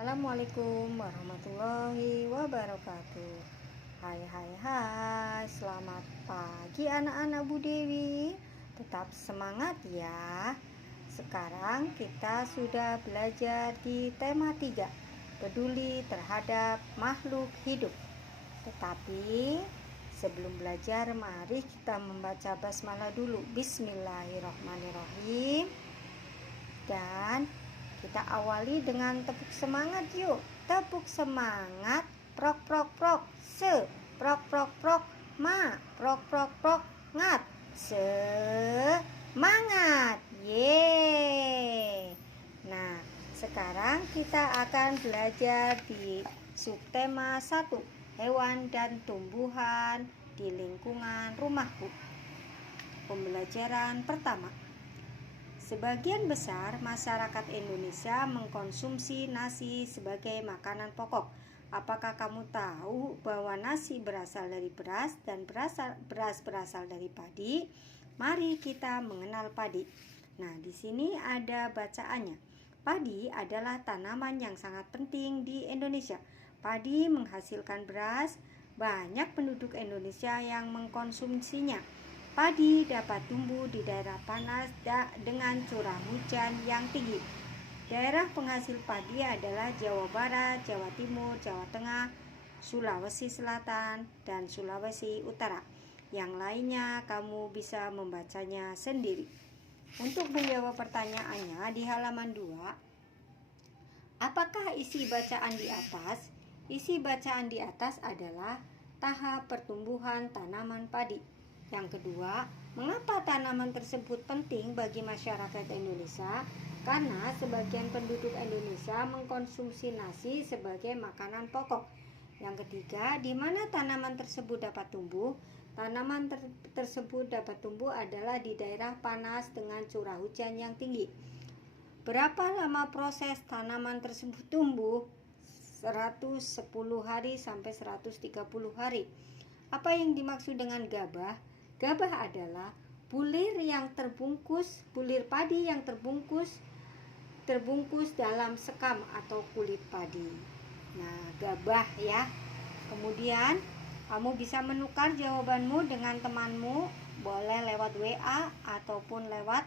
Assalamualaikum warahmatullahi wabarakatuh. Hai, selamat pagi anak-anak Bu Dewi. Tetap semangat ya. Sekarang kita sudah belajar di tema 3, peduli terhadap makhluk hidup. Tetapi sebelum belajar, mari kita membaca basmalah dulu. Bismillahirrahmanirrahim. Dan kita awali dengan tepuk semangat yuk. Tepuk semangat. Prok prok prok. Se. Prok prok prok. Ma. Prok prok prok. Ngat. Semangat. Yeay. Nah, sekarang kita akan belajar di subtema 1, hewan dan tumbuhan di lingkungan rumahku. Pembelajaran pertama. Sebagian besar masyarakat Indonesia mengkonsumsi nasi sebagai makanan pokok. Apakah kamu tahu bahwa nasi berasal dari beras dan beras berasal dari padi? Mari kita mengenal padi. Nah, di sini ada bacaannya. Padi adalah tanaman yang sangat penting di Indonesia. Padi menghasilkan beras. Banyak penduduk Indonesia yang mengkonsumsinya. Padi dapat tumbuh di daerah panas dengan curah hujan yang tinggi. Daerah penghasil padi adalah Jawa Barat, Jawa Timur, Jawa Tengah, Sulawesi Selatan, dan Sulawesi Utara. Yang lainnya kamu bisa membacanya sendiri. Untuk menjawab pertanyaannya di halaman 2, apakah isi bacaan di atas? Isi bacaan di atas adalah tahap pertumbuhan tanaman padi. Yang kedua, mengapa tanaman tersebut penting bagi masyarakat Indonesia? Karena sebagian penduduk Indonesia mengkonsumsi nasi sebagai makanan pokok. Yang ketiga, di mana tanaman tersebut dapat tumbuh? Tanaman tersebut dapat tumbuh adalah di daerah panas dengan curah hujan yang tinggi. Berapa lama proses tanaman tersebut tumbuh? 110 hari sampai 130 hari. Apa yang dimaksud dengan gabah? Gabah adalah bulir padi yang terbungkus dalam sekam atau kulit padi. Nah, gabah ya. Kemudian kamu bisa menukar jawabanmu dengan temanmu, boleh lewat WA ataupun lewat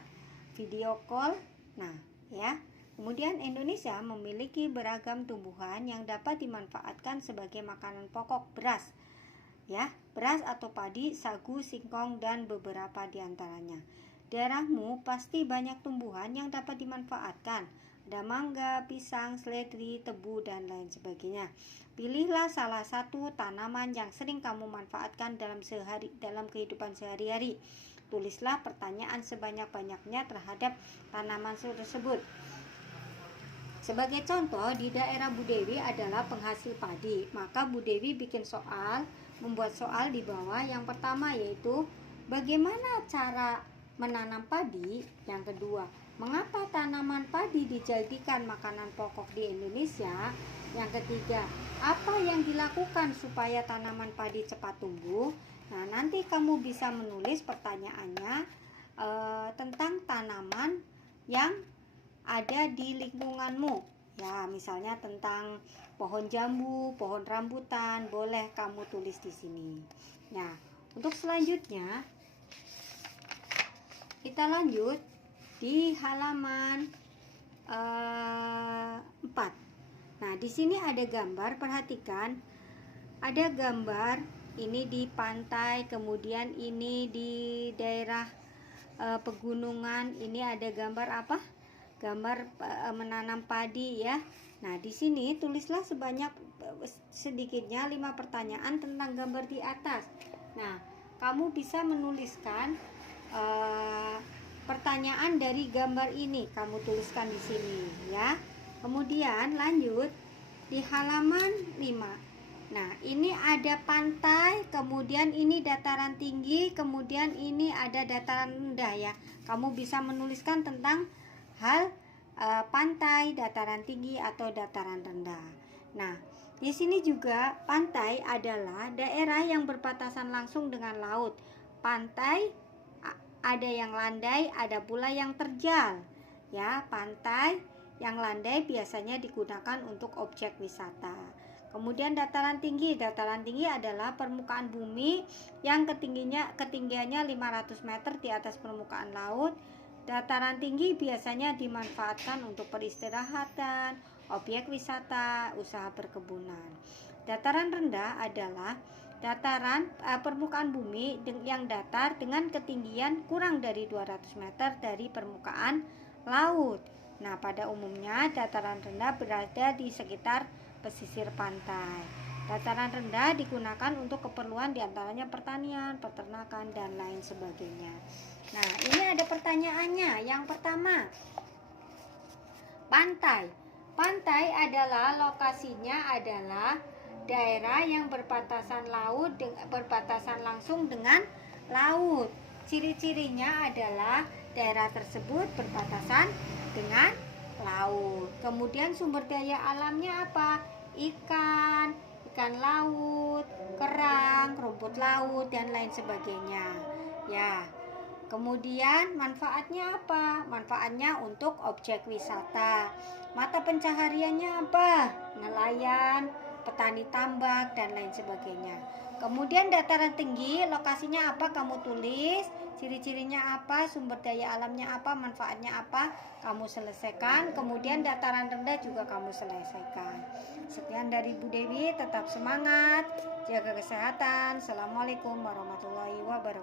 video call. Nah, ya. Kemudian Indonesia memiliki beragam tumbuhan yang dapat dimanfaatkan sebagai makanan pokok. Beras atau padi, sagu, singkong, dan beberapa diantaranya. Daerahmu pasti banyak tumbuhan yang dapat dimanfaatkan. Ada mangga, pisang, seledri, tebu, dan lain sebagainya. Pilihlah salah satu tanaman yang sering kamu manfaatkan dalam kehidupan sehari-hari. Tulislah pertanyaan sebanyak-banyaknya terhadap tanaman tersebut. Sebagai contoh, di daerah Bu Dewi adalah penghasil padi. Maka Bu Dewi membuat soal di bawah. Yang pertama yaitu bagaimana cara menanam padi. Yang kedua, mengapa tanaman padi dijadikan makanan pokok di Indonesia. Yang ketiga, apa yang dilakukan supaya tanaman padi cepat tumbuh. Nah, nanti kamu bisa menulis pertanyaannya tentang tanaman yang ada di lingkunganmu. Ya, misalnya tentang pohon jambu, pohon rambutan, boleh kamu tulis di sini. Nah, untuk selanjutnya kita lanjut di halaman 4. Nah, di sini ada gambar, perhatikan. Ada gambar ini di pantai, kemudian ini di daerah pegunungan. Ini ada gambar apa? Gambar menanam padi ya. Nah, di sini tulislah sedikitnya 5 pertanyaan tentang gambar di atas. Nah, kamu bisa menuliskan pertanyaan dari gambar ini, kamu tuliskan di sini ya. Kemudian lanjut di halaman 5. Nah, ini ada pantai, kemudian ini dataran tinggi, kemudian ini ada dataran rendah ya. Kamu bisa menuliskan tentang hal pantai, dataran tinggi atau dataran rendah. Nah, di sini juga pantai adalah daerah yang berbatasan langsung dengan laut. Pantai ada yang landai, ada pula yang terjal. Ya, pantai Yang landai biasanya digunakan untuk objek wisata. Kemudian dataran tinggi adalah permukaan bumi yang ketinggiannya 500 meter di atas permukaan laut. Dataran tinggi biasanya dimanfaatkan untuk peristirahatan, objek wisata, usaha perkebunan. Dataran rendah adalah dataran permukaan bumi yang datar dengan ketinggian kurang dari 200 meter dari permukaan laut. Nah, pada umumnya dataran rendah berada di sekitar pesisir pantai. Dataran rendah digunakan untuk keperluan diantaranya pertanian, peternakan, dan lain sebagainya. Nah, ini ada pertanyaannya. Yang pertama, pantai. Pantai adalah lokasinya adalah daerah yang berbatasan langsung dengan laut. Ciri-cirinya adalah daerah tersebut berbatasan dengan laut. Kemudian sumber daya alamnya apa? Ikan laut, kerang, rumput laut, dan lain sebagainya. Ya. Kemudian manfaatnya apa? Manfaatnya untuk objek wisata. Mata pencahariannya apa? Nelayan, petani tambak, dan lain sebagainya. Kemudian dataran tinggi, lokasinya apa? Kamu tulis. Ciri-cirinya apa? Sumber daya alamnya apa? Manfaatnya apa? Kamu selesaikan. Kemudian dataran rendah juga kamu selesaikan. Sekian dari Bu Dewi. Tetap semangat, jaga kesehatan. Assalamualaikum warahmatullahi wabarakatuh.